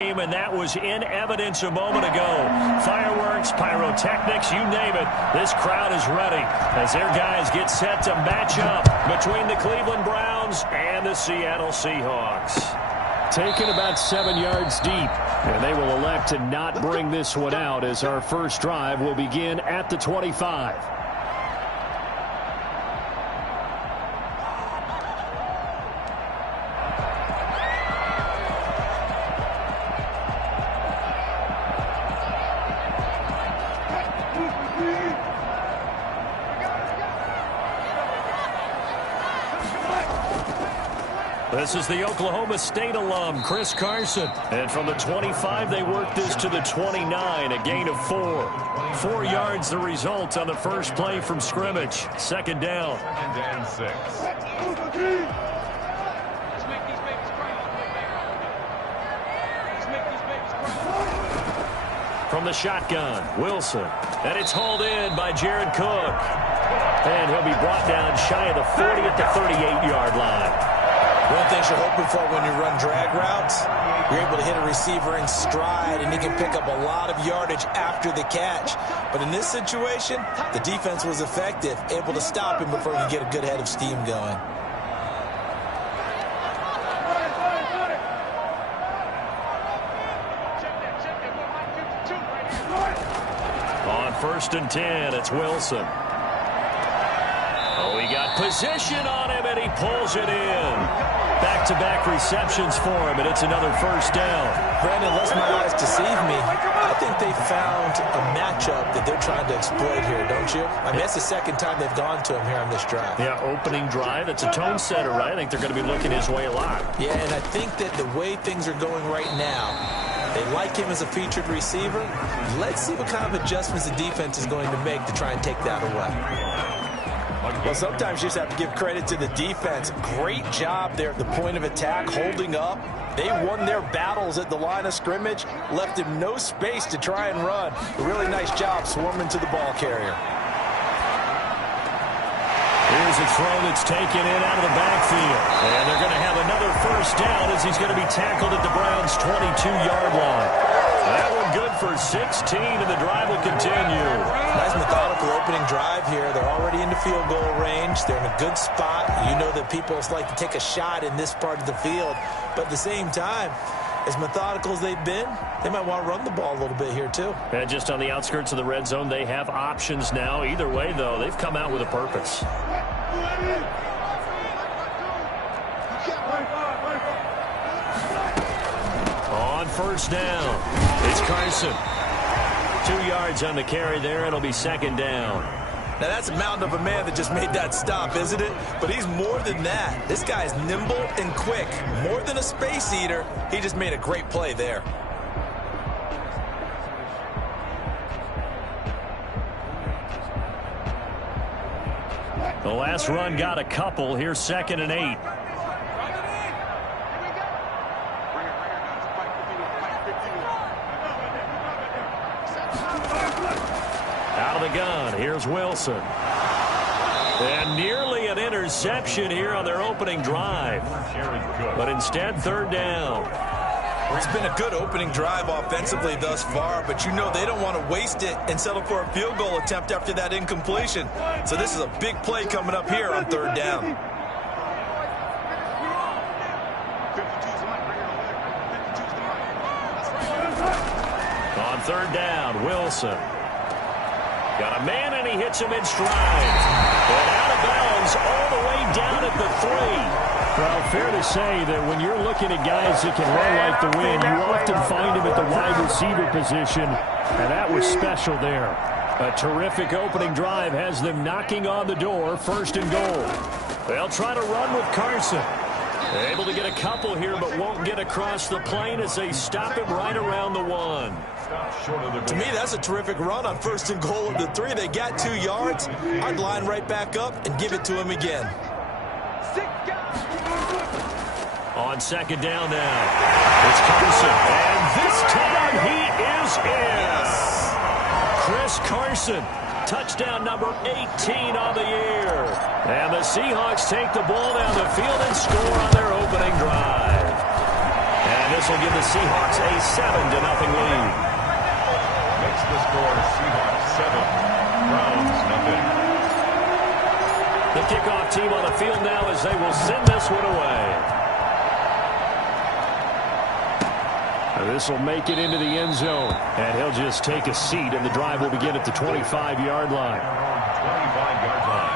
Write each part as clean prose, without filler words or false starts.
And that was in evidence a moment ago. Fireworks, pyrotechnics, you name it. This crowd is ready as their guys get set to match up between the Cleveland Browns and the Seattle Seahawks. Taken about 7 yards deep, and they will elect to not bring this one out as our first drive will begin at the 25. This is the Oklahoma State alum, Chris Carson. And from the 25, they work this to the 29, a gain of 4. 4 yards the result on the first play from scrimmage. Second down. And 6. From the shotgun, Wilson. And it's hauled in by Jared Cook. And he'll be brought down shy of the 40 at the 38-yard line. One of the things you're hoping for when you run drag routes, you're able to hit a receiver in stride, and he can pick up a lot of yardage after the catch. But in this situation, the defense was effective, able to stop him before he could get a good head of steam going. On 1st and 10, it's Wilson. Oh, he got position on him, and he pulls it in. Back-to-back receptions for him, and it's another first down. Brandon, unless my eyes deceive me, I think they found a matchup that they're trying to exploit here, don't you? I mean, that's the second time they've gone to him here on this drive. Yeah, opening drive. It's a tone setter, right? I think they're going to be looking his way a lot. Yeah, and I think that the way things are going right now, they like him as a featured receiver. Let's see what kind of adjustments the defense is going to make to try and take that away. Well, sometimes you just have to give credit to the defense. Great job there at the point of attack, holding up. They won their battles at the line of scrimmage, left him no space to try and run. A really nice job swarming to the ball carrier. Here's a throw that's taken in out of the backfield. And they're going to have another first down as he's going to be tackled at the Browns' 22-yard line. That one good for 16, and the drive will continue. Nice methodical opening drive here. They're already into field goal range. They're in a good spot. You know that people like to take a shot in this part of the field. But at the same time, as methodical as they've been, they might want to run the ball a little bit here too. And just on the outskirts of the red zone, they have options now. Either way, though, they've come out with a purpose. On first down, it's Carson. 2 yards on the carry there. It'll be second down. Now, that's a mountain of a man that just made that stop, isn't it? But he's more than that. This guy's nimble and quick. More than a space eater, he just made a great play there. The last run got a couple. Here's 2nd and 8. Out of the gun, here's Wilson. And nearly an interception here on their opening drive. But instead, 3rd down. It's been a good opening drive offensively thus far, but you know they don't want to waste it and settle for a field goal attempt after that incompletion. So this is a big play coming up here on 3rd down. On 3rd down, Wilson. Got a man, and he hits him in stride. And out of bounds all the way down at the 3. Well, fair to say that when you're looking at guys that can run like the wind, you often find him at the wide receiver position, and that was special there. A terrific opening drive has them knocking on the door, 1st and goal. They'll try to run with Carson. Able to get a couple here, but won't get across the plane as they stop him right around the 1. To me, that's a terrific run on 1st and goal at the 3. They got 2 yards. I'd line right back up and give it to him again. On 2nd down now, it's Carson, and this time he is in. Chris Carson, touchdown number 18 on the year. And the Seahawks take the ball down the field and score on their opening drive. And this will give the Seahawks a 7-0 lead. Makes the score Seahawks 7, Browns nothing. The kickoff team on the field now as they will send this one away. This will make it into the end zone, and he'll just take a seat, and the drive will begin at the 25-yard line. 25-yard line.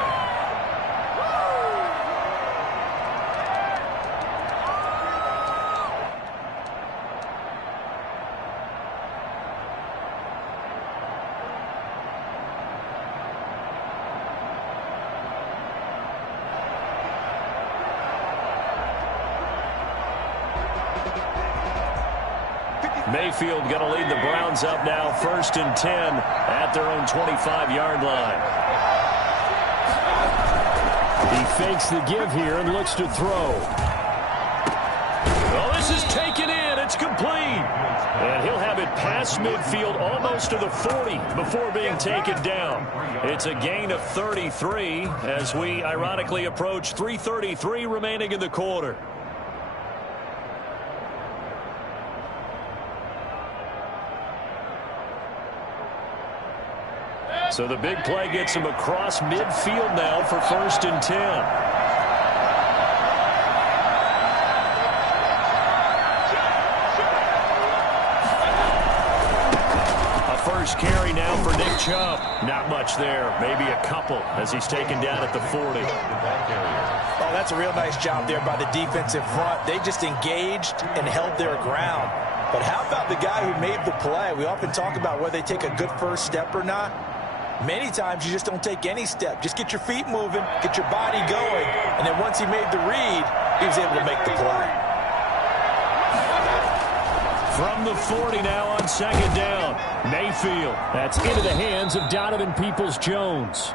Mayfield going to lead the Browns up now, 1st and 10 at their own 25-yard line. He fakes the give here and looks to throw. Well, this is taken in. It's complete. And he'll have it past midfield almost to the 40 before being taken down. It's a gain of 33 as we ironically approach 3:33 remaining in the quarter. So the big play gets him across midfield now for 1st and 10. A first carry now for Nick Chubb. Not much there. Maybe a couple as he's taken down at the 40. Oh, that's a real nice job there by the defensive front. They just engaged and held their ground. But how about the guy who made the play? We often talk about whether they take a good first step or not. Many times you just don't take any step. Just get your feet moving, get your body going, and then once he made the read, he was able to make the play. From the 40 now on 2nd down. Mayfield. That's into the hands of Donovan Peoples-Jones.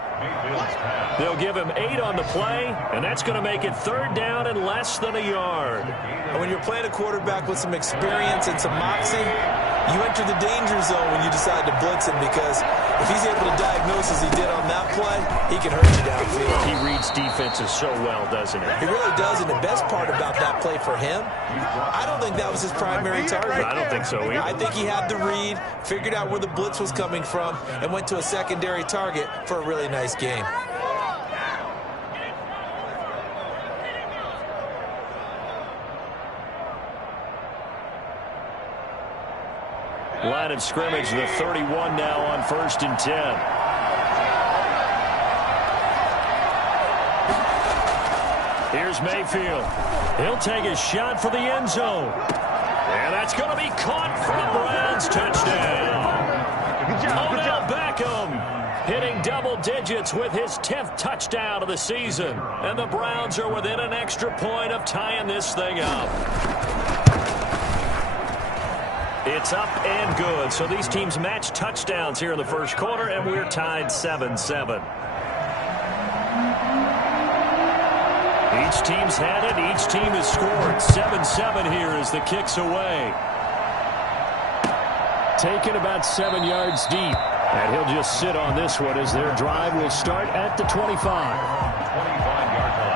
They'll give him 8 on the play, and that's going to make it 3rd down and less than a yard. And when you're playing a quarterback with some experience and some moxie, you enter the danger zone when you decide to blitz him, because if he's able to diagnose as he did on that play, he can hurt you downfield. He reads defenses so well, doesn't he? He really does, and the best part about that play for him, I don't think that was his primary target. I don't think so either. I think he had the read, figured out where the blitz was coming from, and went to a secondary target for a really nice game. Line of scrimmage, the 31 now on 1st and 10. Here's Mayfield. He'll take a shot for the end zone. And that's going to be caught for a Browns touchdown. Odell Beckham hitting double digits with his 10th touchdown of the season. And the Browns are within an extra point of tying this thing up. It's up and good. So these teams match touchdowns here in the first quarter, and we're tied 7-7. Each team's had it. Each team has scored. 7-7 here as the kick's away. Taken about 7 yards deep. And he'll just sit on this one as their drive will start at the 25. 25-yard line.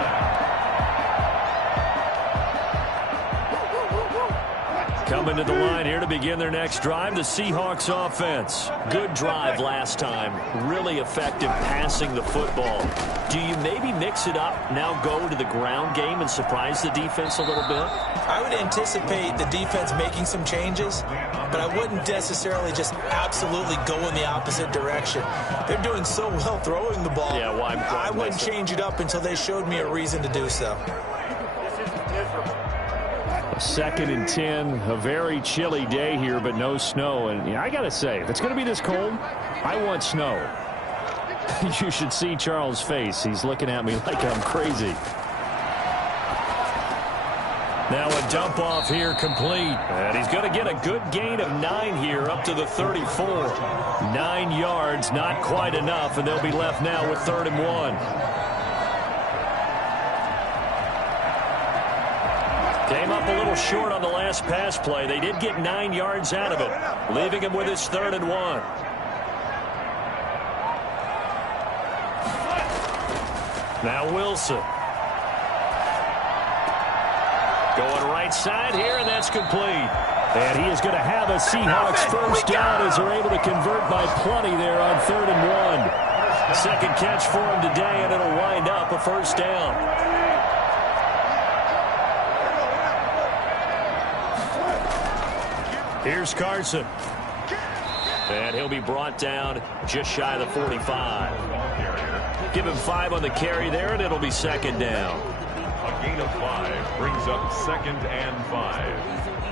Coming to the line here to begin their next drive, the Seahawks offense. Good drive last time. Really effective passing the football. Do you maybe mix it up, now go to the ground game and surprise the defense a little bit? I would anticipate the defense making some changes, but I wouldn't necessarily just absolutely go in the opposite direction. They're doing so well throwing the ball. Yeah, why I wouldn't change it up until they showed me a reason to do so. 2nd and 10, a very chilly day here, but no snow. And I got to say, if it's going to be this cold, I want snow. You should see Charles' face. He's looking at me like I'm crazy. Now a dump off here complete. And he's going to get a good gain of 9 here up to the 34. 9 yards, not quite enough, and they'll be left now with 3rd and 1. Came up a little short on the last pass play. They did get 9 yards out of it, leaving him with his 3rd and 1. Now Wilson. Going right side here, and that's complete. And he is going to have a Seahawks first down as they're able to convert by plenty there on 3rd and 1. Second catch for him today, and it'll wind up a first down. Here's Carson. And he'll be brought down just shy of the 45. Give him 5 on the carry there, and it'll be second down. A gain of 5 brings up 2nd and 5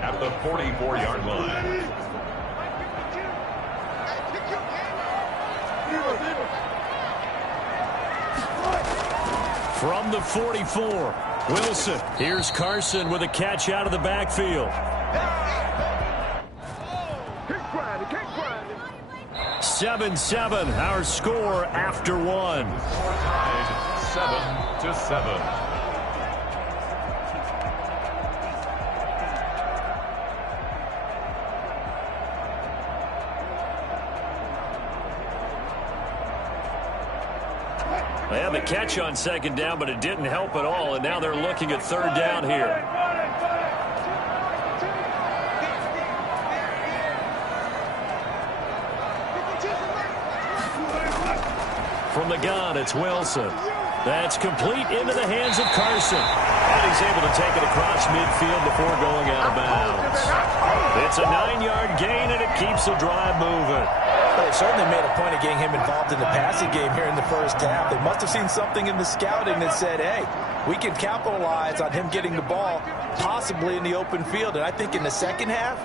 at the 44-yard line. From the 44, Wilson. Here's Carson with a catch out of the backfield. 7-7, our score after 1. Tied 7-7. They had the catch on second down, but it didn't help at all, and now they're looking at third down here. From the gun, it's Wilson. That's complete into the hands of Carson. And he's able to take it across midfield before going out of bounds. It's a 9-yard gain, and it keeps the drive moving. Well, they certainly made a point of getting him involved in the passing game here in the first half. They must have seen something in the scouting that said, hey, we can capitalize on him getting the ball possibly in the open field. And I think in the second half,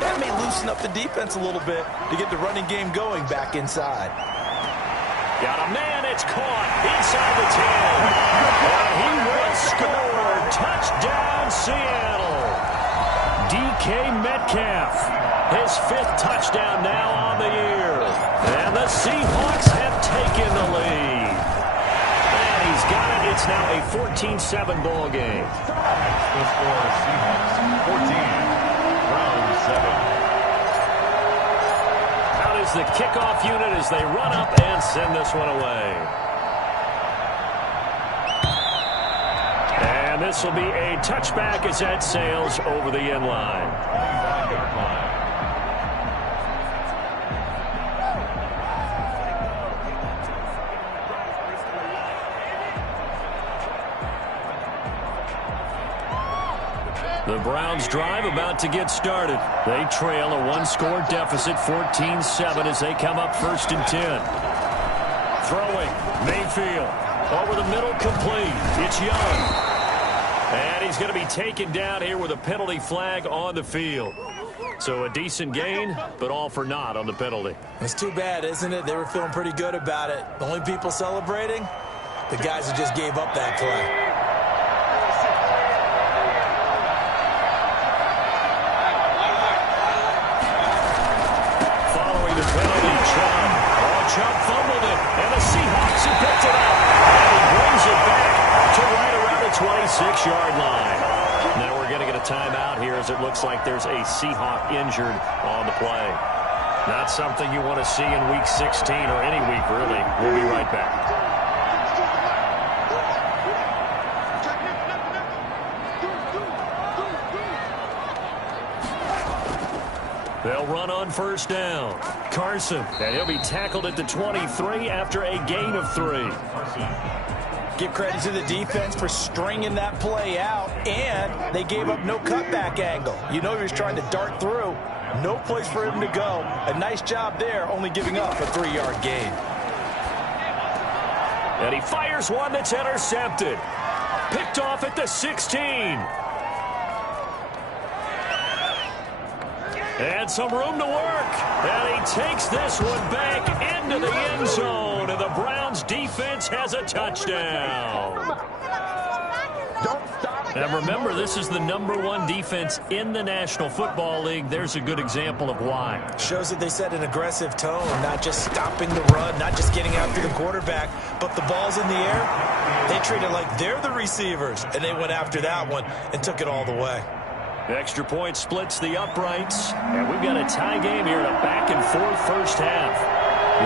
that may loosen up the defense a little bit to get the running game going back inside. Got a man, it's caught inside the 10. And he will score. Touchdown, Seattle. DK Metcalf, his 5th touchdown now on the year. And the Seahawks have taken the lead. And he's got it. It's now a 14-7 ball game. The score is Seahawks 14, Browns 7. Is the kickoff unit as they run up and send this one away. And this will be a touchback as that sails over the end line. 25-yard line. The Browns drive about to get started. They trail a 1-score deficit, 14-7, as they come up 1st and 10. Throwing, Mayfield. Over the middle, complete. It's Young. And he's going to be taken down here with a penalty flag on the field. So a decent gain, but all for naught on the penalty. It's too bad, isn't it? They were feeling pretty good about it. The only people celebrating, the guys who just gave up that play. Chubb fumbled it, and the Seahawks have picked it up. And he brings it back to right around the 26-yard line. Now we're going to get a timeout here as it looks like there's a Seahawk injured on the play. Not something you want to see in Week 16 or any week, really. We'll be right back. They'll run on first down. Carson, and he'll be tackled at the 23 after a gain of 3. Give credit to the defense for stringing that play out, and they gave up no cutback angle. You know he was trying to dart through. No place for him to go. A nice job there, only giving up a 3-yard gain. And he fires one that's intercepted. Picked off at the 16. And some room to work. And he takes this one back into the end zone. And the Browns defense has a touchdown. And remember, this is the #1 defense in the National Football League. There's a good example of why. Shows that they set an aggressive tone, not just stopping the run, not just getting after the quarterback, but the ball's in the air. They treat it like they're the receivers, and they went after that one and took it all the way. Extra point splits the uprights, and we've got a tie game here in a back-and-forth first half.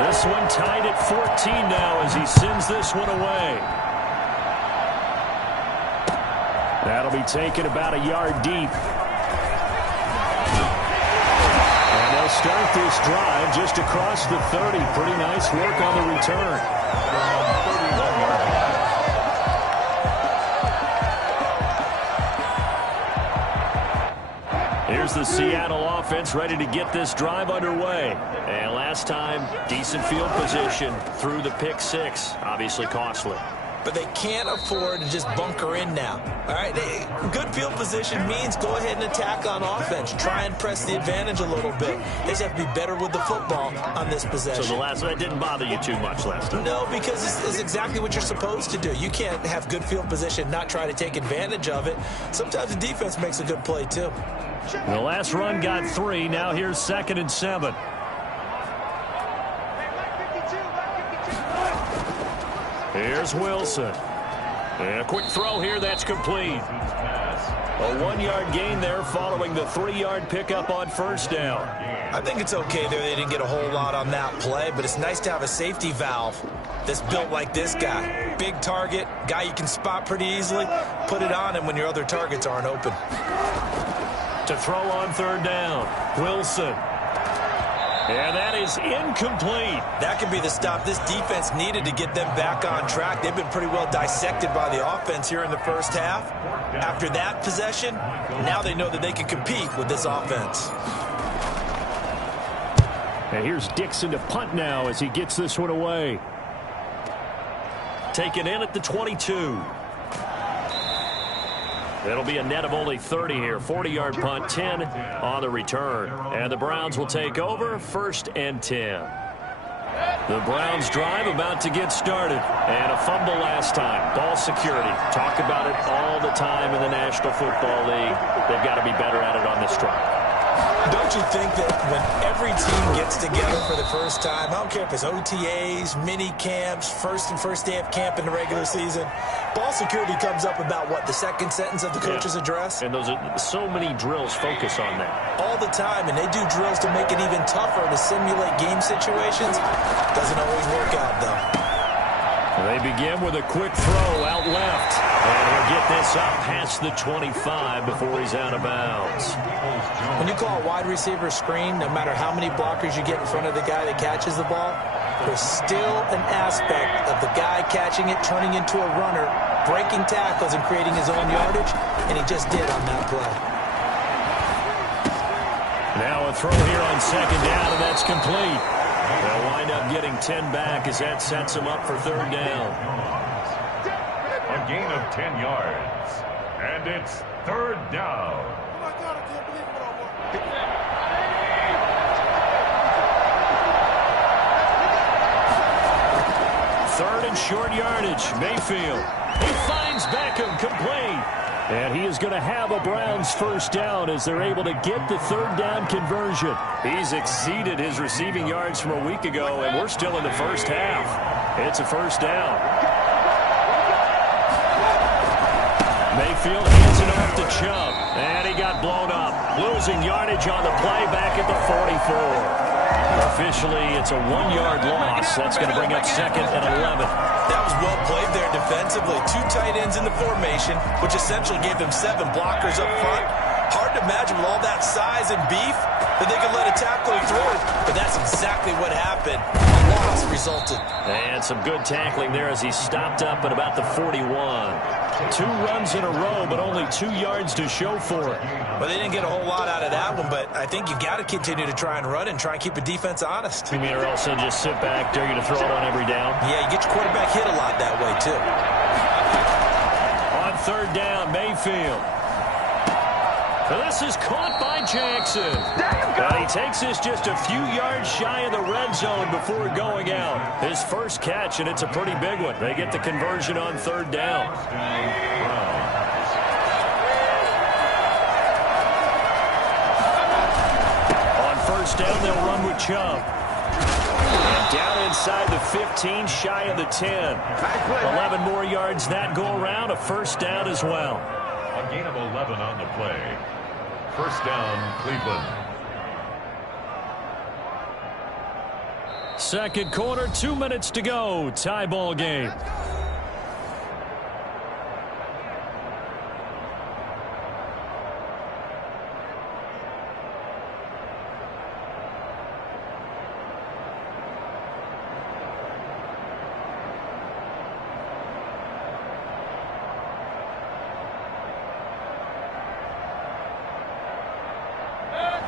This one tied at 14 now as he sends this one away. That'll be taken about a yard deep. And they'll start this drive just across the 30. Pretty nice work on the return. Here's the Seattle offense ready to get this drive underway. And last time, decent field position through the pick six. Obviously costly. But they can't afford to just bunker in now. All right, good field position means go ahead and attack on offense. Try and press the advantage a little bit. They just have to be better with the football on this possession. So that didn't bother you too much last time? No, because it's exactly what you're supposed to do. You can't have good field position, not try to take advantage of it. Sometimes the defense makes a good play, too. The last run got 3. Now here's 2nd and 7. Here's Wilson. And a quick throw here that's complete. A 1-yard gain there following the 3-yard pickup on first down. I think it's okay there. They didn't get a whole lot on that play, but it's nice to have a safety valve that's built like this guy. Big target, guy you can spot pretty easily. Put it on him when your other targets aren't open. To throw on 3rd down, Wilson. And that is incomplete. That could be the stop this defense needed to get them back on track. They've been pretty well dissected by the offense here in the first half. After that possession, now they know that they can compete with this offense. And here's Dixon to punt now as he gets this one away. Taken in at the 22. It'll be a net of only 30 here. 40-yard punt, 10 on the return. And the Browns will take over, 1st and 10. The Browns drive about to get started. And a fumble last time. Ball security. Talk about it all the time in the National Football League. They've got to be better at it on this drive. Don't you think that when every team gets together for the first time, I don't care if it's OTAs, mini camps, first day of camp in the regular season, ball security comes up about, what, the second sentence of the coach's address? And those are so many drills focus on that. All the time, and they do drills to make it even tougher to simulate game situations. Doesn't always work out, though. They begin with a quick throw out left. And he'll get this up past the 25 before he's out of bounds. When you call a wide receiver screen, no matter how many blockers you get in front of the guy that catches the ball, there's still an aspect of the guy catching it, turning into a runner, breaking tackles and creating his own yardage, and he just did on that play. Now a throw here on 2nd down, and that's complete. They'll wind up getting 10 back as that sets them up for 3rd down. A gain of 10 yards. And it's 3rd down. Oh my God, I can't believe it. 3rd and short yardage. Mayfield. He finds Beckham complete. And he is going to have a Browns 1st down as they're able to get the 3rd down conversion. He's exceeded his receiving yards from a week ago, and we're still in the first half. It's a 1st down. Mayfield hands it off to Chubb, and he got blown up. Losing yardage on the play back at the 44. Officially, it's a 1-yard loss. That's going to bring up 2nd and 11. That was well played there defensively. 2 tight ends in the formation, which essentially gave them 7 blockers up front. Hard to imagine with all that size and beef that they could let a tackle through. But that's exactly what happened. A loss resulted. And some good tackling there as he stopped up at about the 41. 2 runs in a row, but only 2 yards to show for it. Well, they didn't get a whole lot out of that one, but I think you've got to continue to try and run and try and keep the defense honest. You mean or also just sit back, dare you to throw it on every down? Yeah, you get your quarterback hit a lot that way, too. On 3rd down, Mayfield. This is caught by Jackson. And he takes this just a few yards shy of the red zone before going out. His first catch, and it's a pretty big one. They get the conversion on 3rd down. On 1st down, they'll run with Chubb. And down inside the 15, shy of the 10. 11 more yards that go around, a 1st down as well. A gain of 11 on the play. 1st down, Cleveland. 2nd quarter, 2 minutes to go. Tie ball game.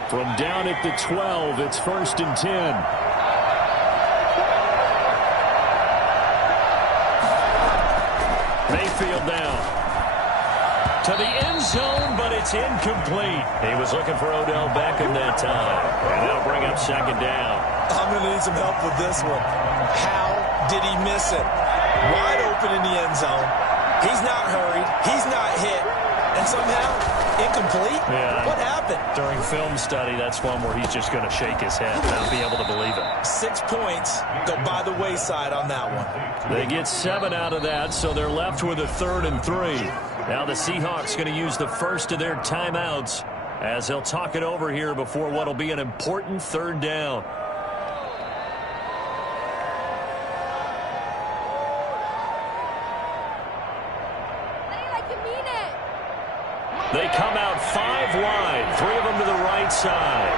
From down at the 12, it's 1st and 10. Mayfield now to the end zone, but it's incomplete. He was looking for Odell Beckham that time, and that'll bring up 2nd down. I'm going to need some help with this one. How did he miss it? Wide open in the end zone. He's not hurried. He's not hit. And somehow, incomplete? Yeah. What happened? During film study, that's one where he's just going to shake his head and not be able to believe it. 6 points go by the wayside on that one. They get 7 out of that, so they're left with a 3rd and 3. Now the Seahawks going to use the first of their timeouts as they'll talk it over here before what will be an important 3rd down. They come out 5 wide, 3 of them to the right side.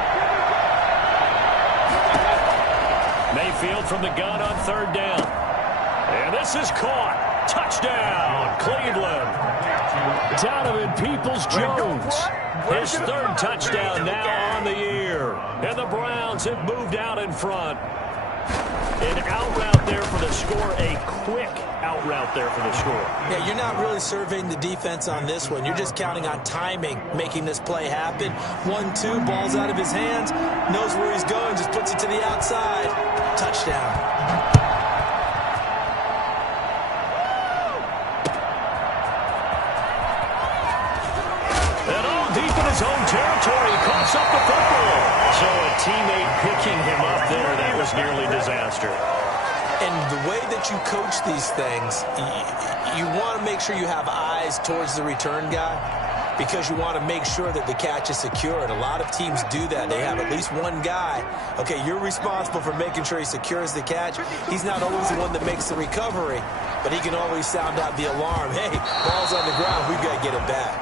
Mayfield from the gun on 3rd down. And this is caught. Touchdown, Cleveland. Donovan Peoples-Jones. His 3rd touchdown now on the year. And the Browns have moved out in front. An out route there for the score, a quick out route there for the score. Yeah, you're not really surveying the defense on this one. You're just counting on timing, making this play happen. 1-2, ball's out of his hands, knows where he's going, just puts it to the outside. Touchdown. And all deep in his own territory, he coughs up the football. So a teammate picking him up there, that was nearly disaster. And the way that you coach these things, you want to make sure you have eyes towards the return guy because you want to make sure that the catch is secured. A lot of teams do that. They have at least one guy. Okay, you're responsible for making sure he secures the catch. He's not always the one that makes the recovery, but he can always sound out the alarm. Hey, ball's on the ground. We've got to get it back.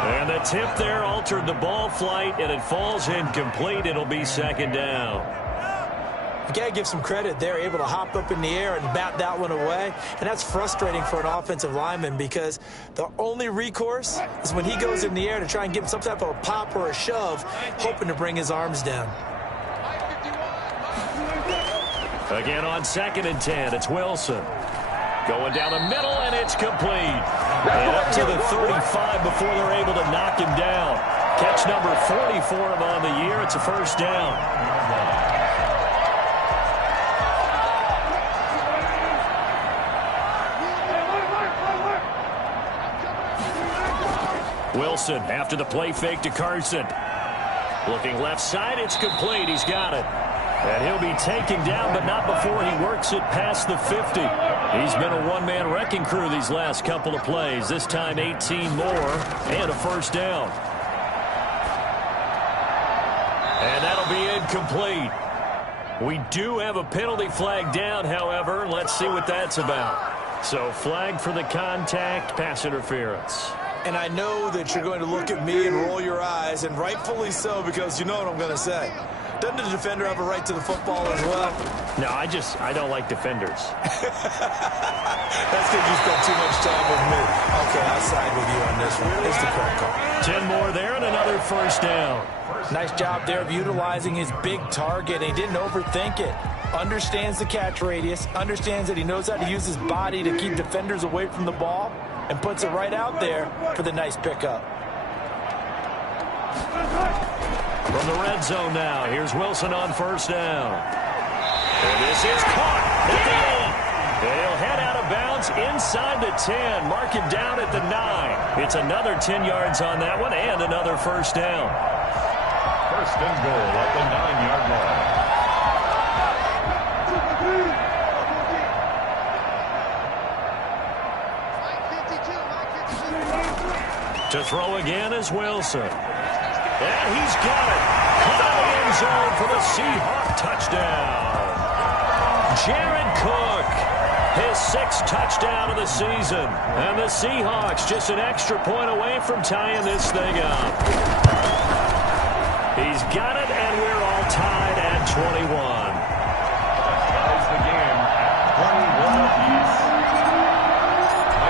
And the tip there altered the ball flight, and it falls incomplete. It'll be 2nd down. You got to give some credit. They're able to hop up in the air and bat that one away. And that's frustrating for an offensive lineman because the only recourse is when he goes in the air to try and give some type of a pop or a shove, hoping to bring his arms down. Again on 2nd and 10, it's Wilson. Going down the middle, and it's complete. And up to the 35 before they're able to knock him down. Catch number 40 for him on the year. It's a 1st down. Wilson after the play fake to Carson. Looking left side, it's complete. He's got it. And he'll be taken down, but not before he works it past the 50. He's been a one-man wrecking crew these last couple of plays. This time 18 more and a 1st down. And that'll be incomplete. We do have a penalty flag down, however. Let's see what that's about. So flag for the contact, pass interference. And I know that you're going to look at me and roll your eyes, and rightfully so, because you know what I'm going to say. Doesn't the defender have a right to the football as well? No, I don't like defenders. That's because you spent too much time with me. Okay, I'll side with you on this one. Here's the correct call. 10 more there and another 1st down. Nice job there of utilizing his big target. He didn't overthink it. Understands the catch radius. Understands that he knows how to use his body to keep defenders away from the ball. And puts it right out there for the nice pickup. From the red zone now, here's Wilson on 1st down. And this is caught at the 8. And he'll head out of bounds inside the 10. Mark him down at the 9. It's another 10 yards on that one and another 1st down. 1st and goal at the 9-yard line. To throw again is Wilson. And he's got it. Caught in the end zone for the Seahawk touchdown. Jared Cook, his 6th touchdown of the season. And the Seahawks just an extra point away from tying this thing up. He's got it, and we're all tied at 21. Ties the game at 21 apiece.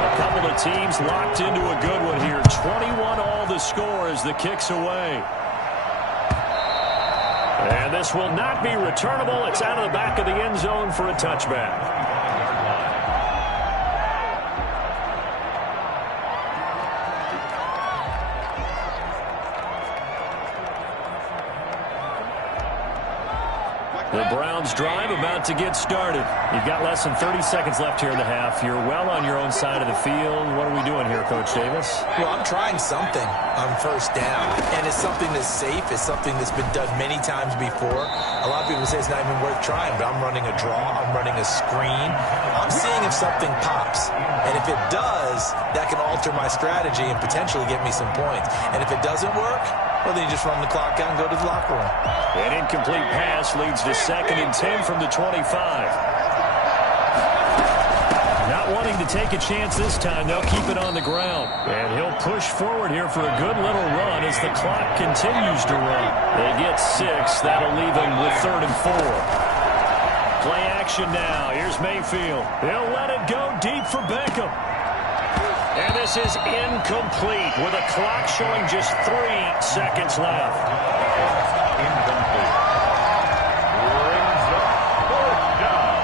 A couple of teams locked into a good one here. 21 all the score as the kick's away. And this will not be returnable. It's out of the back of the end zone for a touchback. The Browns drive about to get started. You've got less than 30 seconds left here in the half. You're well on your own side of the field. What are we doing here, Coach Davis? Well, I'm trying something on first down, and it's something that's safe. It's something that's been done many times before. A lot of people say it's not even worth trying, but I'm running a draw. I'm running a screen. I'm seeing if something pops, and if it does, that can alter my strategy and potentially get me some points. And if it doesn't work, well, then you just run the clock out and go to the locker room. An incomplete pass leads to 2nd and 10 from the 25. Not wanting to take a chance this time, they'll keep it on the ground. And he'll push forward here for a good little run as the clock continues to run. They get 6. That'll leave them with 3rd and 4. Play action now. Here's Mayfield. He'll let it go deep for Beckham. And this is incomplete with a clock showing just 3 seconds left. Incomplete. Brings up 4th down.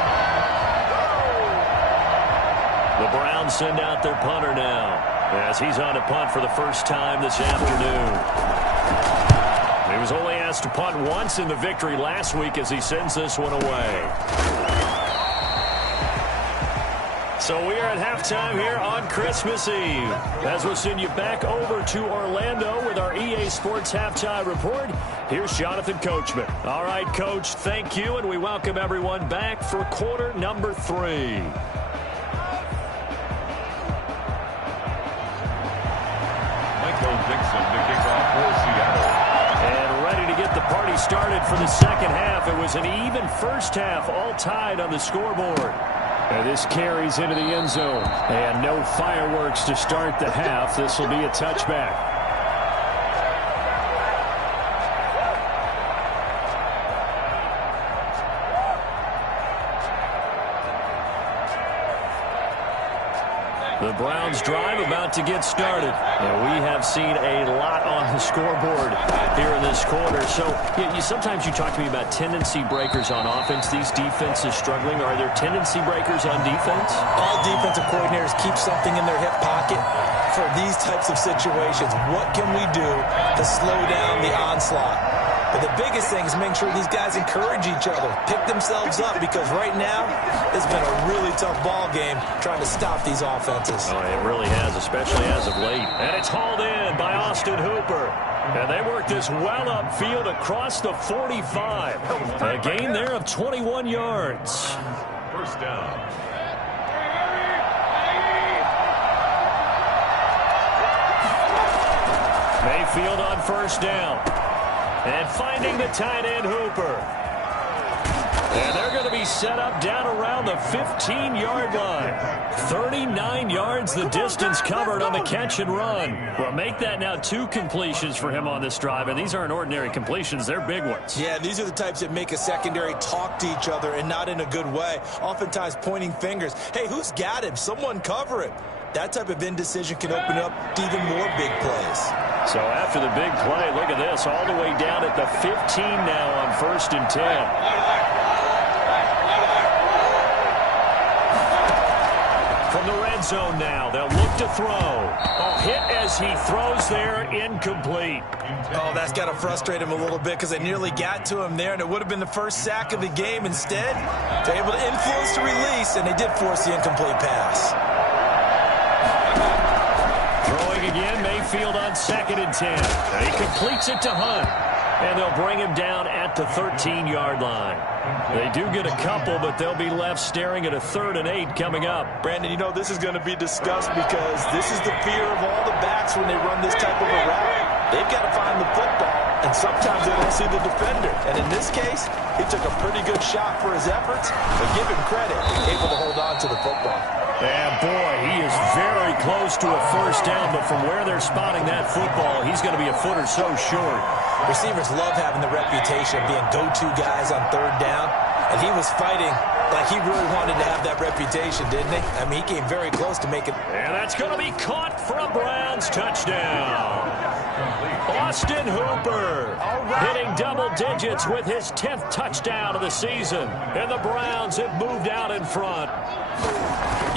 The Browns send out their punter now as he's on to punt for the first time this afternoon. He was only asked to punt once in the victory last week as he sends this one away. So we are at halftime here on Christmas Eve. As we'll send you back over to Orlando with our EA Sports Halftime Report, here's Jonathan Coachman. All right, Coach, thank you, and we welcome everyone back for quarter number 3. Michael Dixon to kick off for Seattle. And ready to get the party started for the second half. It was an even first half, all tied on the scoreboard. And this carries into the end zone. And no fireworks to start the half. This will be a touchback. The Browns drive about to get started. And we have seen a lot on the scoreboard here in this quarter. So sometimes you talk to me about tendency breakers on offense. These defenses struggling. Are there tendency breakers on defense? All defensive coordinators keep something in their hip pocket for these types of situations. What can we do to slow down the onslaught? But the biggest thing is making sure these guys encourage each other, pick themselves up, because right now it's been a really tough ball game trying to stop these offenses. Oh, it really has, especially as of late. And it's hauled in by Austin Hooper. And they work this well upfield across the 45. A gain there of 21 yards. First down. Mayfield on first down. And finding the tight end, Hooper. And they're going to be set up down around the 15-yard line. 39 yards the distance covered on the catch and run. Well, make that now 2 completions for him on this drive. And these aren't ordinary completions. They're big ones. Yeah, these are the types that make a secondary talk to each other and not in a good way. Oftentimes pointing fingers. Hey, who's got him? Someone cover it. That type of indecision can open up to even more big plays. So after the big play, look at this, all the way down at the 15 now on 1st and 10. From the red zone now, they'll look to throw. A hit as he throws there, incomplete. Oh, that's got to frustrate him a little bit because they nearly got to him there, and it would have been the first sack of the game. Instead, they're able to influence the release, and they did force the incomplete pass. Throwing again, Mayfield on 2nd and 10. And he completes it to Hunt. And they'll bring him down at the 13-yard line. They do get a couple, but they'll be left staring at a 3rd and 8 coming up. Brandon, you know, this is going to be discussed because this is the fear of all the backs when they run this type of a route. They've got to find the football, and sometimes they don't see the defender. And in this case, he took a pretty good shot for his efforts, but give him credit, able to hold on to the football. And boy, he is very close to a first down, but from where they're spotting that football, he's going to be a foot or so short. Receivers love having the reputation of being go-to guys on 3rd down, and he was fighting like he really wanted to have that reputation, didn't he? I mean, he came very close to making. And that's going to be caught for a Browns touchdown. Austin Hooper hitting double digits with his 10th touchdown of the season. And the Browns have moved out in front.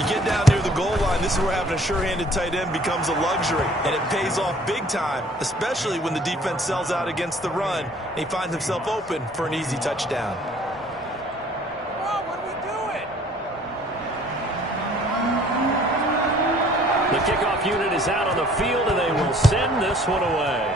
You get down near the goal line, this is where having a sure-handed tight end becomes a luxury. And it pays off big time, especially when the defense sells out against the run. And he finds himself open for an easy touchdown. The kickoff unit is out on the field, and they will send this one away.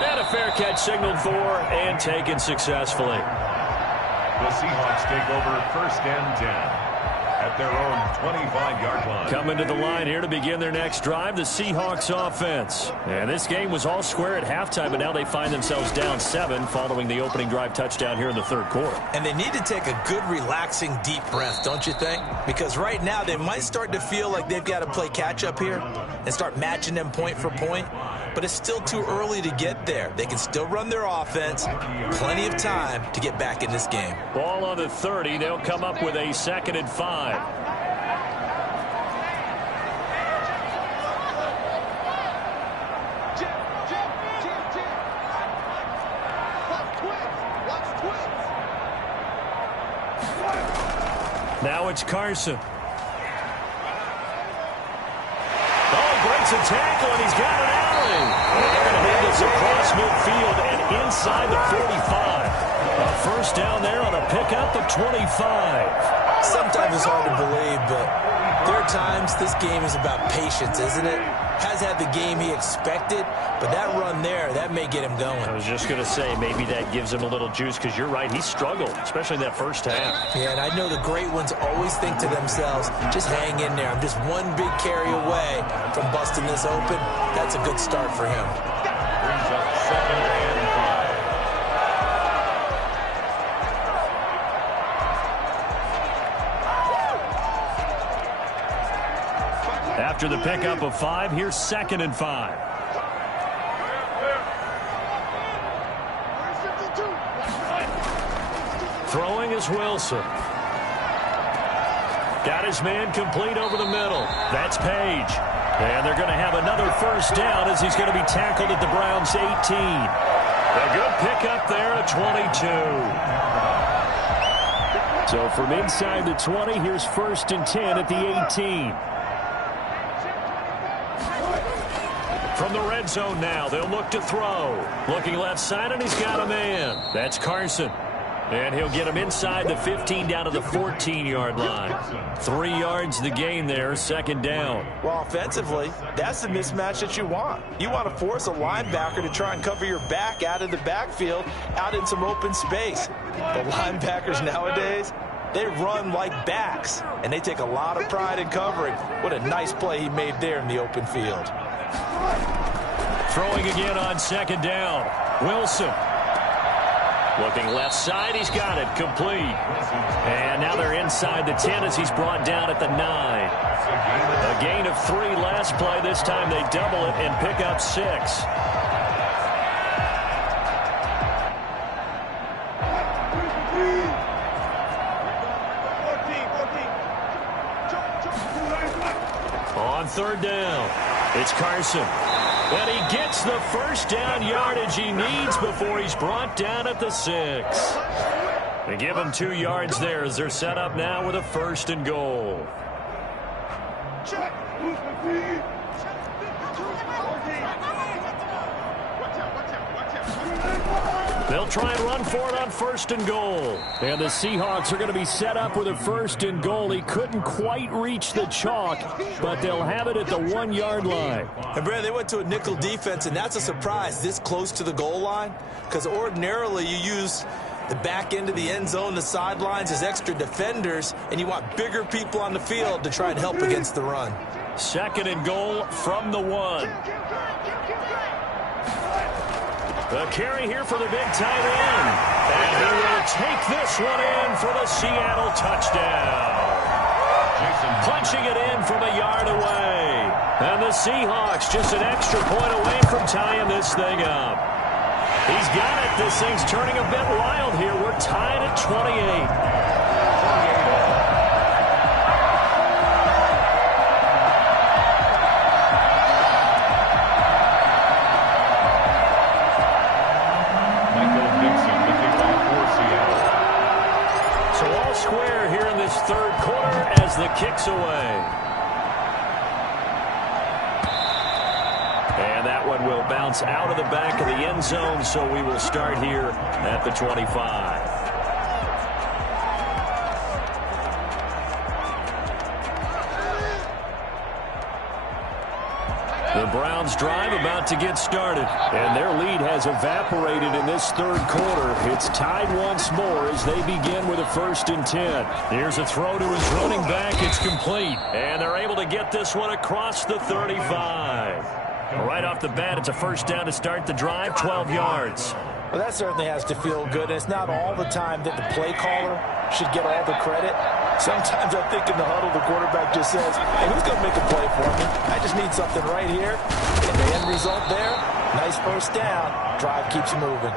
And a fair catch signaled for and taken successfully. The Seahawks take over 1st and 10 at their own 25-yard line. Coming to the line here to begin their next drive, the Seahawks offense. And this game was all square at halftime, but now they find themselves down 7 following the opening drive touchdown here in the 3rd quarter. And they need to take a good, relaxing, deep breath, don't you think? Because right now they might start to feel like they've got to play catch-up here and start matching them point for point. But it's still too early to get there. They can still run their offense. Plenty of time to get back in this game. Ball on the 30. They'll come up with a 2nd and 5. Now it's Carson. Oh, breaks a tackle, and he's got an alley. They're going to hand this across midfield and inside the 45. A first down there on a pickup of 25. Sometimes it's hard to believe, but there are times this game is about patience, isn't it? Has had the game he expected, but that run there, that may get him going. I was just going to say, maybe that gives him a little juice, because you're right, he struggled, especially in that first half. Yeah, and I know the great ones always think to themselves, just hang in there. I'm just one big carry away from busting this open. That's a good start for him. Brings up 2nd and 5. After the pickup of 5, here's 2nd and 5. Throwing is Wilson. Got his man complete over the middle. That's Page. And they're going to have another first down as he's going to be tackled at the Browns' 18. A good pickup there at 22. So from inside the 20, here's 1st and 10 at the 18. From the red zone now, they'll look to throw. Looking left side, and he's got a man. That's Carson. And he'll get him inside the 15 down to the 14-yard line. 3 yards the gain there, 2nd down. Well, offensively, that's the mismatch that you want. You want to force a linebacker to try and cover your back out of the backfield, out in some open space. The linebackers nowadays, they run like backs, and they take a lot of pride in covering. What a nice play he made there in the open field. Throwing again on 2nd down. Wilson. Looking left side, he's got it, complete. And now they're inside the 10 as he's brought down at the 9. A gain of 3 last play. This time they double it and pick up 6. On 3rd down, it's Carson. And he gets the first down yardage he needs before he's brought down at the 6. They give him 2 yards there as they're set up now with a 1st and goal. They'll try and run for it on 1st and goal. And the Seahawks are going to be set up with a 1st and goal. He couldn't quite reach the chalk, but they'll have it at the 1-yard line. And, Brad, they went to a nickel defense, and that's a surprise this close to the goal line, because ordinarily you use the back end of the end zone, the sidelines as extra defenders, and you want bigger people on the field to try and help against the run. 2nd and goal from the 1. The carry here for the big tight end. And he will take this one in for the Seattle touchdown. Punching it in from a yard away. And the Seahawks just an extra point away from tying this thing up. He's got it. This thing's turning a bit wild here. We're tied at 28. third quarter as the kick's away. And that one will bounce out of the back of the end zone, so we will start here at the 25. The Browns drive about to get started, and their lead has evaporated in this third quarter. It's tied once more as they begin with a 1st and 10. Here's a throw to his running back. It's complete, and they're able to get this one across the 35. Right off the bat, it's a 1st down to start the drive, 12 yards. Well, that certainly has to feel good. It's not all the time that the play caller should get all the credit. Sometimes I think in the huddle, the quarterback just says, hey, who's going to make a play for me? I just need something right here. And the end result there, nice 1st down. Drive keeps moving.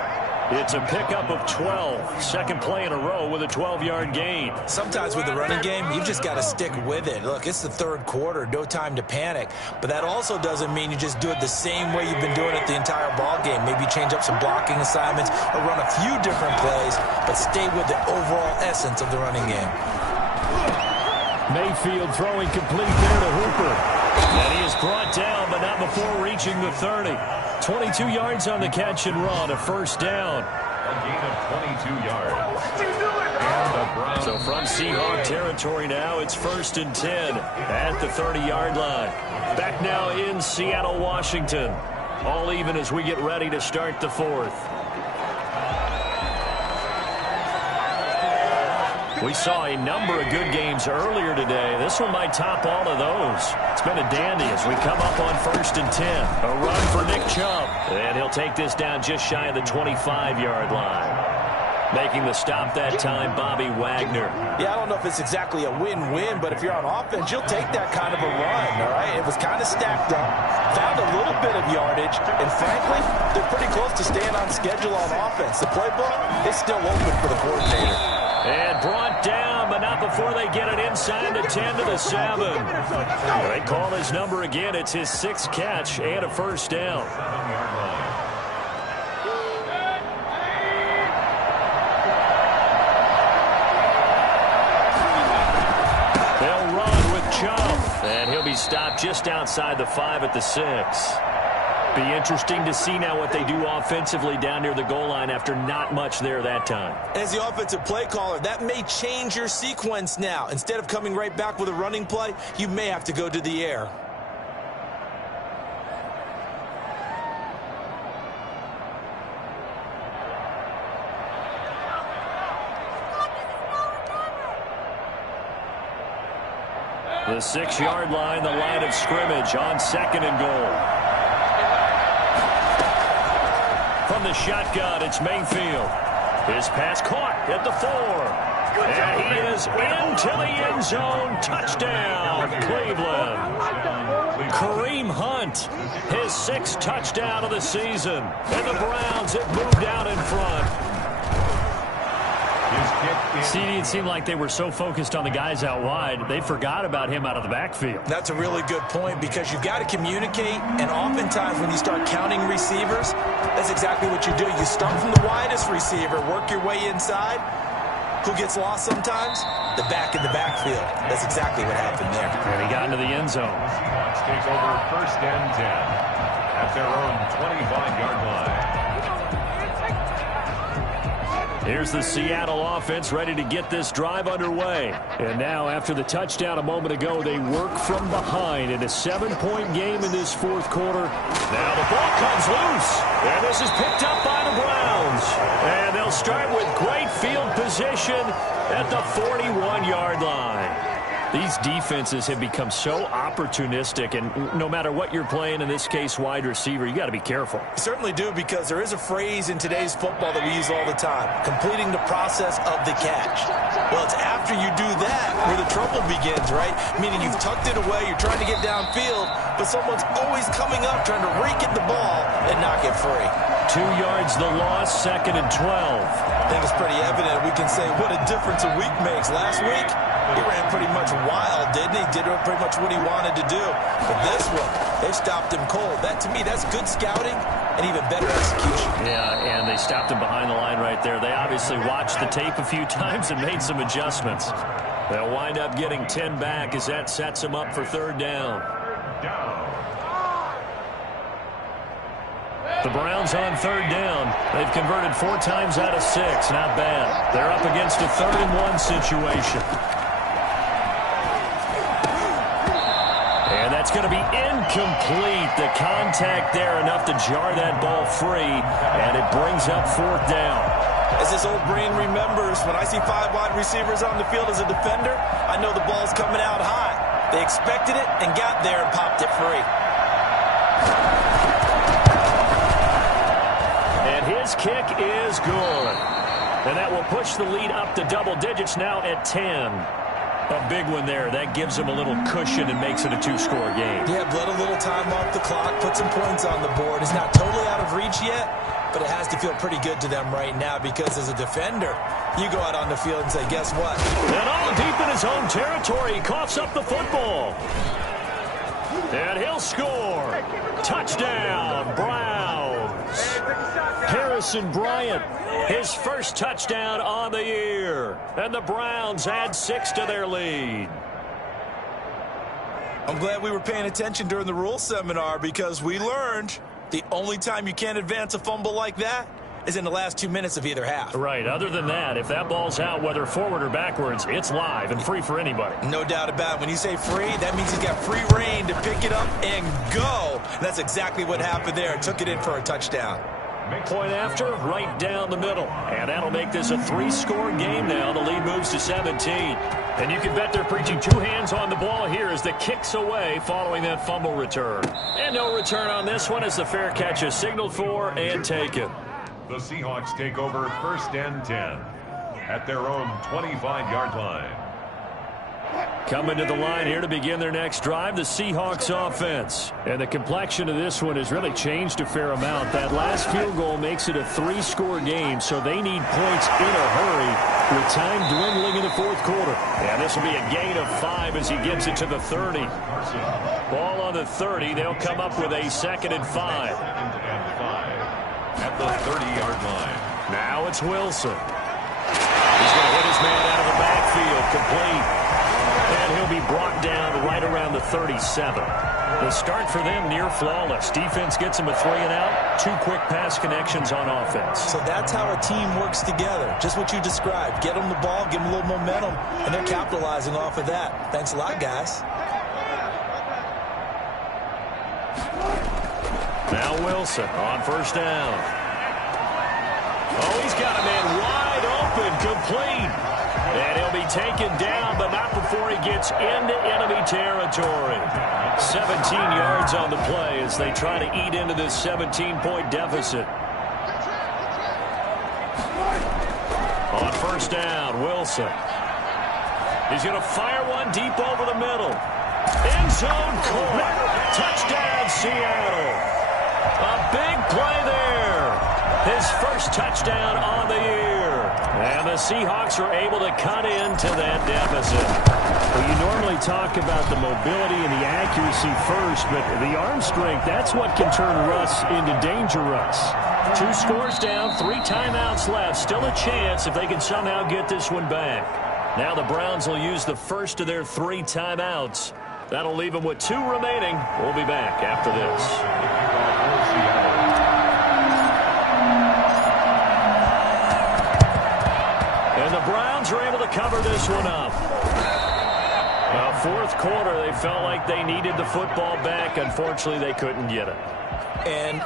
It's a pickup of 12. Second play in a row with a 12-yard gain. Sometimes with the running game, you've just got to stick with it. Look, it's the third quarter. No time to panic. But that also doesn't mean you just do it the same way you've been doing it the entire ball game. Maybe change up some blocking assignments or run a few different plays, but stay with the overall essence of the running game. Mayfield throwing complete there to Hooper. And he is brought down, but not before reaching the 30. 22 yards on the catch and run, a 1st down. A gain of 22 yards. And the Browns. So from Seahawk territory now, it's 1st and 10 at the 30-yard line. Back now in Seattle, Washington. All even as we get ready to start the 4th. We saw a number of good games earlier today. This one might top all of those. It's been a dandy as we come up on 1st and 10. A run for Nick Chubb. And he'll take this down just shy of the 25-yard line. Making the stop that time, Bobby Wagner. Yeah, I don't know if it's exactly a win-win, but if you're on offense, you'll take that kind of a run, all right? It was kind of stacked up, found a little bit of yardage, and frankly, they're pretty close to staying on schedule on offense. The playbook is still open for the coordinator. And brought down, but not before they get it inside the 10 to the 7. They call his number again. It's his 6th catch and a 1st down. They'll run with Chubb, and he'll be stopped just outside the 5 at the 6. Be interesting to see now what they do offensively down near the goal line after not much there that time. As the offensive play caller, that may change your sequence now. Instead of coming right back with a running play, you may have to go to the air. The 6-yard line, the line of scrimmage on 2nd and goal. From the shotgun, it's Mayfield. His pass caught at the 4. And he is into the end zone. Touchdown, Cleveland. Kareem Hunt, his 6th touchdown of the season. And the Browns have moved out in front. CD, it seemed like they were so focused on the guys out wide, they forgot about him out of the backfield. That's a really good point because you've got to communicate, and oftentimes when you start counting receivers, that's exactly what you do. You start from the widest receiver, work your way inside. Who gets lost sometimes? The back in the backfield. That's exactly what happened there. And he got into the end zone. Seahawks take over 1st and 10 at their own 25-yard line. Here's the Seattle offense ready to get this drive underway. And now, after the touchdown a moment ago, they work from behind in a 7-point game in this 4th quarter. Now the ball comes loose, and this is picked up by the Browns. And they'll start with great field position at the 41-yard line. These defenses have become so opportunistic, and no matter what you're playing, in this case wide receiver, you got to be careful. You certainly do, because there is a phrase in today's football that we use all the time, completing the process of the catch. Well, it's after you do that where the trouble begins, right? Meaning you've tucked it away, you're trying to get downfield, but someone's always coming up trying to rake at the ball and knock it free. 2 yards the loss, 2nd and 12. I think it's pretty evident. We can say what a difference a week makes. Last week, he ran pretty much wild, didn't he? Did pretty much what he wanted to do. But this one, they stopped him cold. That, to me, that's good scouting and even better execution. Yeah, and they stopped him behind the line right there. They obviously watched the tape a few times and made some adjustments. They'll wind up getting 10 back as that sets them up for third down. The Browns on third down. They've converted 4 times out of 6. Not bad. They're up against a 3rd-and-1 situation. And that's going to be incomplete. The contact there enough to jar that ball free, and it brings up 4th down. As this old brain remembers, when I see 5 wide receivers on the field as a defender, I know the ball's coming out hot. They expected it and got there and popped it free. And his kick is good. And that will push the lead up to double digits now at 10. A big one there. That gives them a little cushion and makes it a 2-score game. Yeah, bled a little time off the clock, put some points on the board. It's not totally out of reach yet, but it has to feel pretty good to them right now because as a defender, you go out on the field and say, guess what? And all deep in his own territory, he coughs up the football. And he'll score. Touchdown, Browns. Harrison Bryant, his first touchdown on the year. And the Browns add 6 to their lead. I'm glad we were paying attention during the rule seminar because we learned the only time you can't advance a fumble like that is in the last 2 minutes of either half. Right. Other than that, if that ball's out, whether forward or backwards, it's live and free for anybody. No doubt about it. When you say free, that means he's got free reign to pick it up and go. And that's exactly what happened there. Took it in for a touchdown. Point after, right down the middle. And that'll make this a 3-score game now. The lead moves to 17. And you can bet they're preaching 2 hands on the ball here as the kick's away following that fumble return. And no return on this one as the fair catch is signaled for and taken. The Seahawks take over 1st and 10 at their own 25-yard line. Coming to the line here to begin their next drive, the Seahawks offense. And the complexion of this one has really changed a fair amount. That last field goal makes it a 3-score game, so they need points in a hurry with time dwindling in the 4th quarter. And this will be a gain of 5 as he gets it to the 30. Ball on the 30. They'll come up with a 2nd and 5. 2nd and 5 at the 30-yard line. Now it's Wilson. He's going to hit his man out of the backfield, complete. And he'll be brought down right around the 37. The start for them near flawless. Defense gets them a 3-and-out. 2 quick pass connections on offense. So that's how a team works together. Just what you described. Get them the ball, give them a little momentum, and they're capitalizing off of that. Thanks a lot, guys. Now Wilson on 1st down. Oh, he's got a man wide open, complete. And he'll be taken down, but not before he gets into enemy territory. 17 yards on the play as they try to eat into this 17-point deficit. On 1st down, Wilson. He's going to fire one deep over the middle. End zone caught. Touchdown, Seattle. A big play there. His first touchdown on the year. And the Seahawks are able to cut into that deficit. Well, you normally talk about the mobility and the accuracy first, but the arm strength, that's what can turn Russ into danger Russ. 2 scores down, 3 timeouts left. Still a chance if they can somehow get this one back. Now the Browns will use the first of their 3 timeouts. That'll leave them with 2 remaining. We'll be back after this. And the Browns are able to cover this one up. 4th quarter, they felt like they needed the football back. Unfortunately, they couldn't get it. And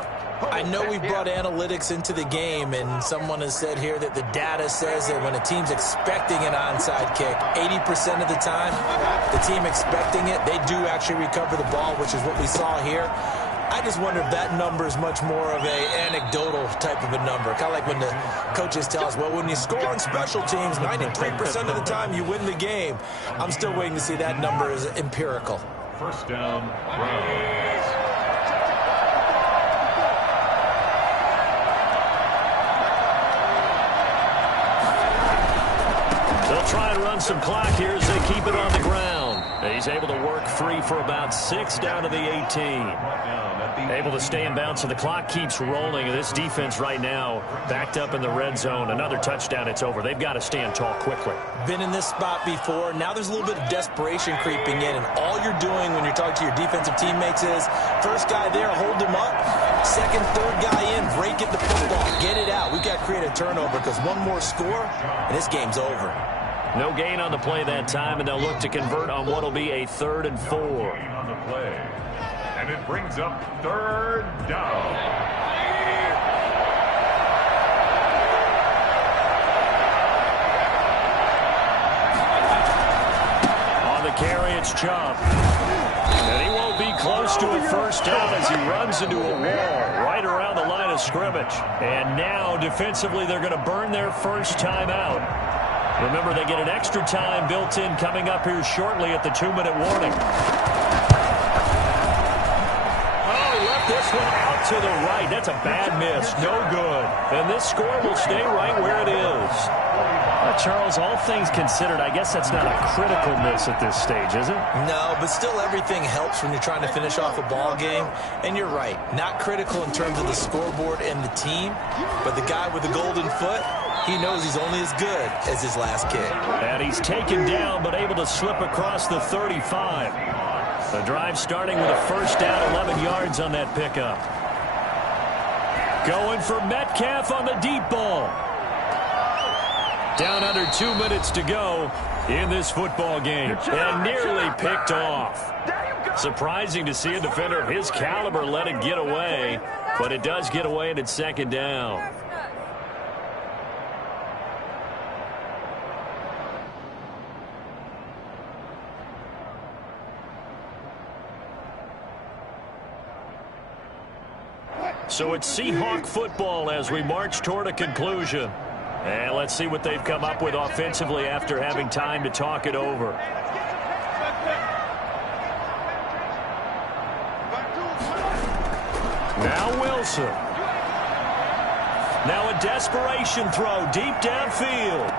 I know we brought analytics into the game, and someone has said here that the data says that when a team's expecting an onside kick, 80% of the time, the team expecting it, they do actually recover the ball, which is what we saw here. I just wonder if that number is much more of a anecdotal type of a number. Kind of like when the coaches tell us, well, when you score on special teams, 93% of the time you win the game. I'm still waiting to see that number is empirical. 1st down, Browns. They'll try and run some clock here as they keep it on the ground. He's able to work free for about 6 down to the 18. Able to stay in bounds, so the clock keeps rolling. This defense right now backed up in the red zone. Another touchdown, it's over. They've got to stand tall quickly. Been in this spot before. Now there's a little bit of desperation creeping in, and all you're doing when you're talking to your defensive teammates is first guy there, hold him up. Second, third guy in, break it the football. Get it out. We've got to create a turnover because one more score, and this game's over. No gain on the play that time, and they'll look to convert on what will be a 3rd and 4. On the play. And it brings up 3rd down. On the carry, it's Chubb. And he won't be close to a first down as he runs into a wall right around the line of scrimmage. And now, defensively, they're going to burn their first time out. Remember, they get an extra time built in coming up here shortly at the 2-minute warning. This one out to the right. That's a bad miss. No good. And this score will stay right where it is. Charles, all things considered, I guess that's not a critical miss at this stage, is it? No, but still everything helps when you're trying to finish off a ball game. And you're right. Not critical in terms of the scoreboard and the team. But the guy with the golden foot, he knows he's only as good as his last kick. And he's taken down but able to slip across the 35. The drive starting with a first down, 11 yards on that pickup. Going for Metcalf on the deep ball. Down under 2 minutes to go in this football game. And nearly picked off. Surprising to see a defender of his caliber let it get away. But it does get away and it's 2nd down. So it's Seahawk football as we march toward a conclusion. And let's see what they've come up with offensively after having time to talk it over. Now Wilson. Now a desperation throw deep downfield.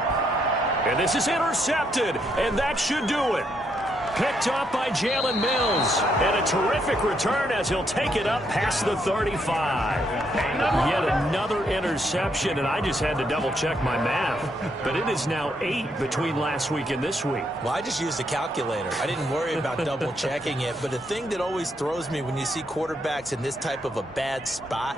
And this is intercepted, and that should do it. Picked up by Jalen Mills. And a terrific return as he'll take it up past the 35. Yet another interception, and I just had to double-check my math. But it is now 8 between last week and this week. Well, I just used a calculator. I didn't worry about double-checking it. But the thing that always throws me when you see quarterbacks in this type of a bad spot,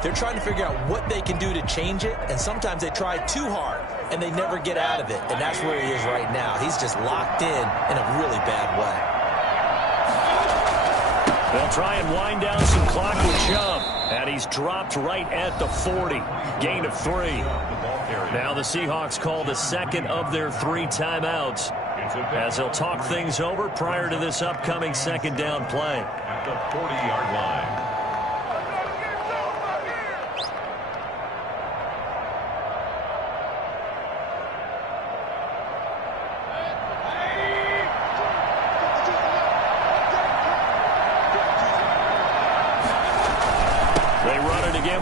they're trying to figure out what they can do to change it, and sometimes they try too hard, and they never get out of it. And that's where he is right now. He's just locked in a really bad way. They'll try and wind down some clock with Chubb. And he's dropped right at the 40. Gain of 3. Now the Seahawks call the second of their 3 timeouts as they'll talk things over prior to this upcoming 2nd down play. At the 40-yard line.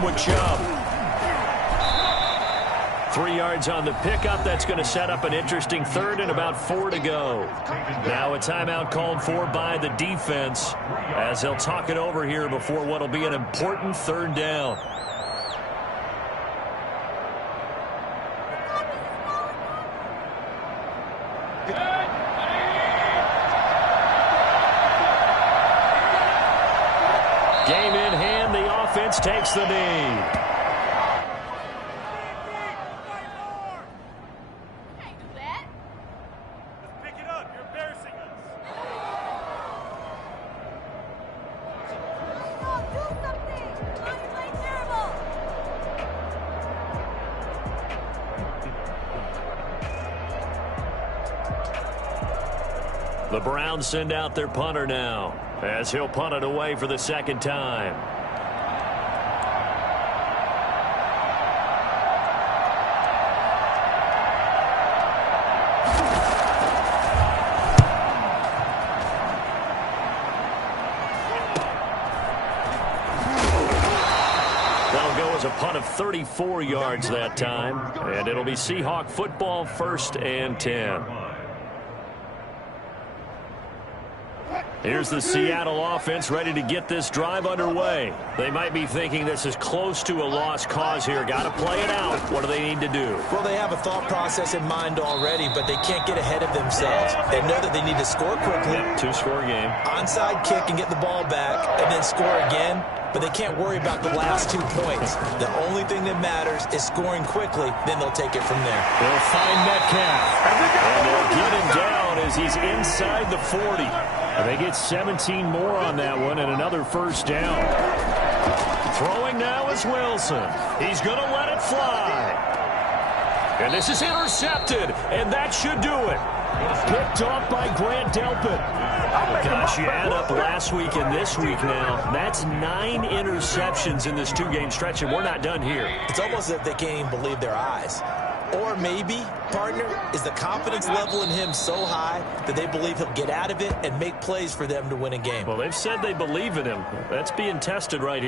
With Chubb. 3 yards on the pickup. That's going to set up an interesting 3rd and about 4 to go. Now a timeout called for by the defense as they'll talk it over here before what will be an important 3rd down. Game in hand, the offense takes the knee. The Browns send out their punter now as he'll punt it away for the 2nd time. That'll go as a punt of 34 yards that time, and it'll be Seahawk football 1st and 10. Here's the Seattle offense ready to get this drive underway. They might be thinking this is close to a lost cause here. Got to play it out. What do they need to do? Well, they have a thought process in mind already, but they can't get ahead of themselves. They know that they need to score quickly. Two-score game. Onside kick and get the ball back and then score again. But they can't worry about the last 2 points. The only thing that matters is scoring quickly. Then they'll take it from there. They'll find Metcalf. And they'll get him down as he's inside the 40. And they get 17 more on that one and another first down. Throwing now is Wilson. He's going to let it fly. And this is intercepted, and that should do it. Picked off by Grant Delpit. Gosh, you add up last week and this week now. That's 9 interceptions in this 2-game stretch, and we're not done here. It's almost as if they can't even believe their eyes. Or maybe, partner, is the confidence level in him so high that they believe he'll get out of it and make plays for them to win a game. Well, they've said they believe in him. That's being tested right here.